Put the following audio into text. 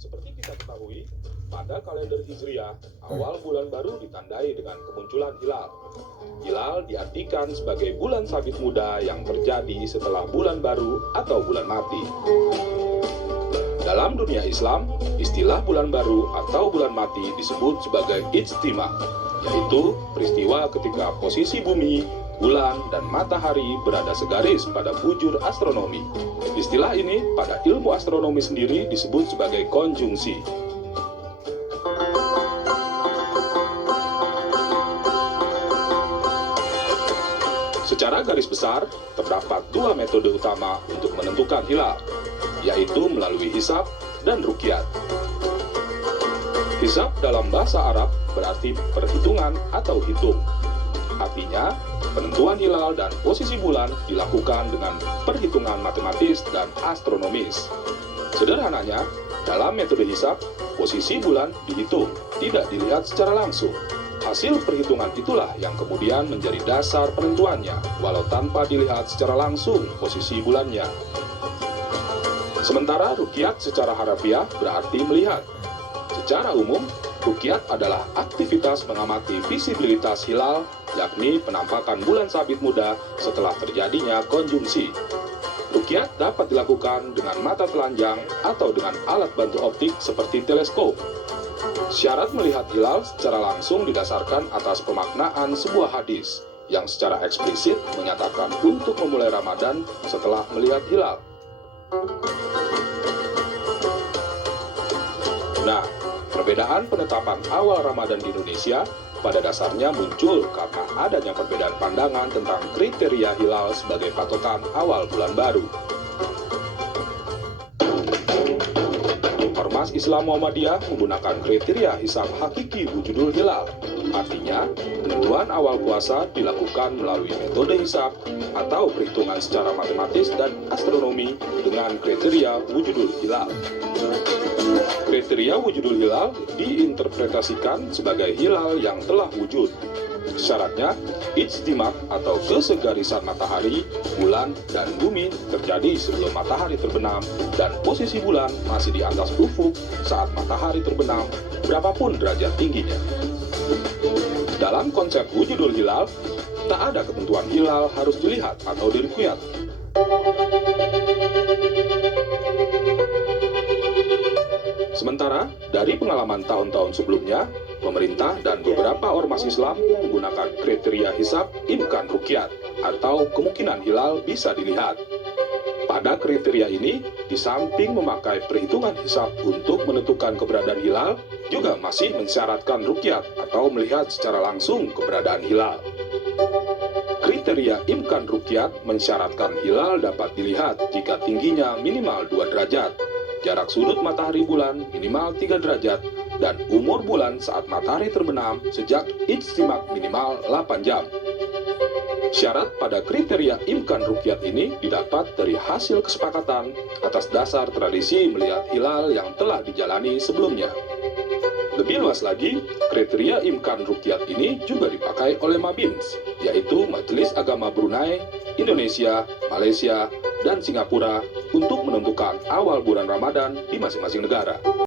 Seperti kita ketahui, pada kalender Hijriah, awal bulan baru ditandai dengan kemunculan hilal. Hilal diartikan sebagai bulan sabit muda yang terjadi setelah bulan baru atau bulan mati. Dalam dunia Islam, istilah bulan baru atau bulan mati disebut sebagai ijtima, yaitu peristiwa ketika posisi bumi, bulan, dan matahari berada segaris pada bujur astronomi. Istilah ini pada ilmu astronomi sendiri disebut sebagai konjungsi. Secara garis besar, terdapat dua metode utama untuk menentukan hilal, yaitu melalui hisab dan ruqyat. Hisab dalam bahasa Arab berarti perhitungan atau hitung. Artinya, penentuan hilal dan posisi bulan dilakukan dengan perhitungan matematis dan astronomis. Sederhananya, dalam metode hisab, posisi bulan dihitung, tidak dilihat secara langsung. Hasil perhitungan itulah yang kemudian menjadi dasar penentuannya, walau tanpa dilihat secara langsung posisi bulannya. Sementara ruqyat secara harafiah berarti melihat. Secara umum, ruqyat adalah aktivitas mengamati visibilitas hilal, yakni penampakan bulan sabit muda setelah terjadinya konjungsi. Ruqyat dapat dilakukan dengan mata telanjang atau dengan alat bantu optik seperti teleskop. Syarat melihat hilal secara langsung didasarkan atas pemaknaan sebuah hadis yang secara eksplisit menyatakan untuk memulai Ramadan setelah melihat hilal. Nah, perbedaan penetapan awal Ramadan di Indonesia pada dasarnya muncul karena adanya perbedaan pandangan tentang kriteria hilal sebagai patokan awal bulan baru. Ormas Islam Muhammadiyah menggunakan kriteria hisab hakiki wujudul hilal. Artinya, penentuan awal puasa dilakukan melalui metode hisab atau perhitungan secara matematis dan astronomi dengan kriteria wujudul hilal. Kriteria wujudul hilal diinterpretasikan sebagai hilal yang telah wujud. Syaratnya, ijtimak atau kesegarisan matahari, bulan, dan bumi terjadi sebelum matahari terbenam dan posisi bulan masih di atas ufuk saat matahari terbenam, berapapun derajat tingginya. Dalam konsep wujudul hilal, tak ada ketentuan hilal harus dilihat atau diruqyat. Sementara, dari pengalaman tahun-tahun sebelumnya, pemerintah dan beberapa ormas Islam menggunakan kriteria hisab imkan ruqyat atau kemungkinan hilal bisa dilihat. Pada kriteria ini, di samping memakai perhitungan hisab untuk menentukan keberadaan hilal, juga masih mensyaratkan ruqyat atau melihat secara langsung keberadaan hilal. Kriteria imkan ruqyat mensyaratkan hilal dapat dilihat jika tingginya minimal 2 derajat, jarak sudut matahari bulan minimal 3 derajat, dan umur bulan saat matahari terbenam sejak ijtimak minimal 8 jam. Syarat pada kriteria imkan ruqyat ini didapat dari hasil kesepakatan atas dasar tradisi melihat hilal yang telah dijalani sebelumnya. Lebih luas lagi, kriteria imkan ruqyat ini juga dipakai oleh MABIMS, yaitu Majelis Agama Brunei, Indonesia, Malaysia, dan Singapura untuk menentukan awal bulan Ramadan di masing-masing negara.